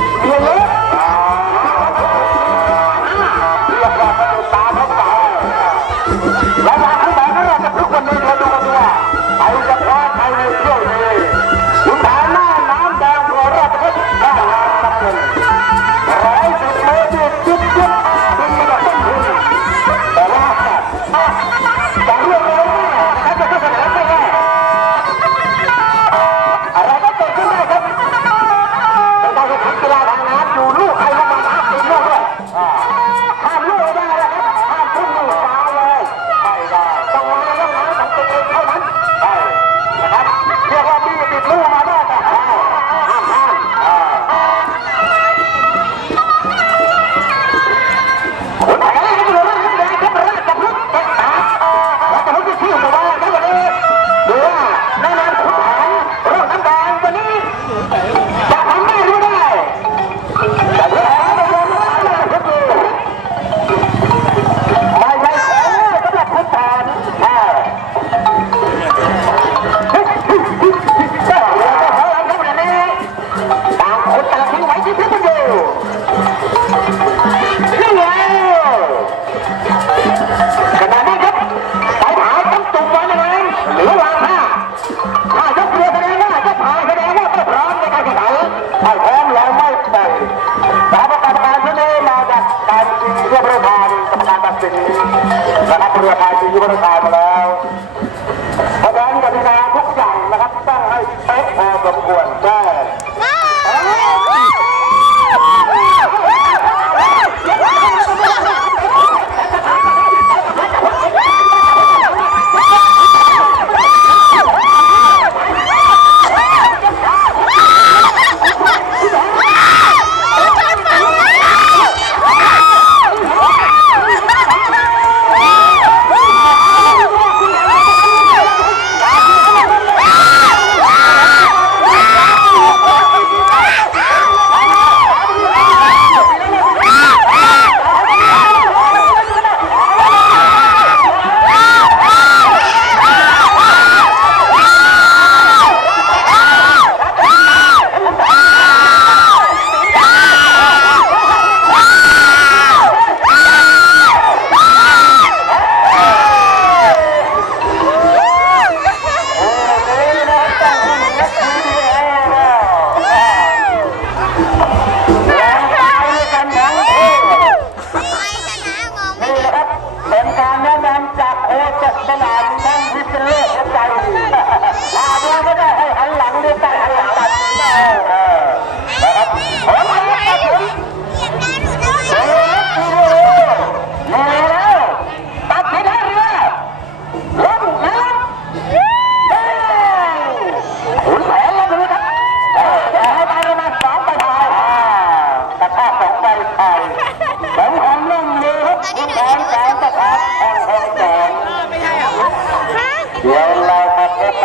Rolou Tử. cuanto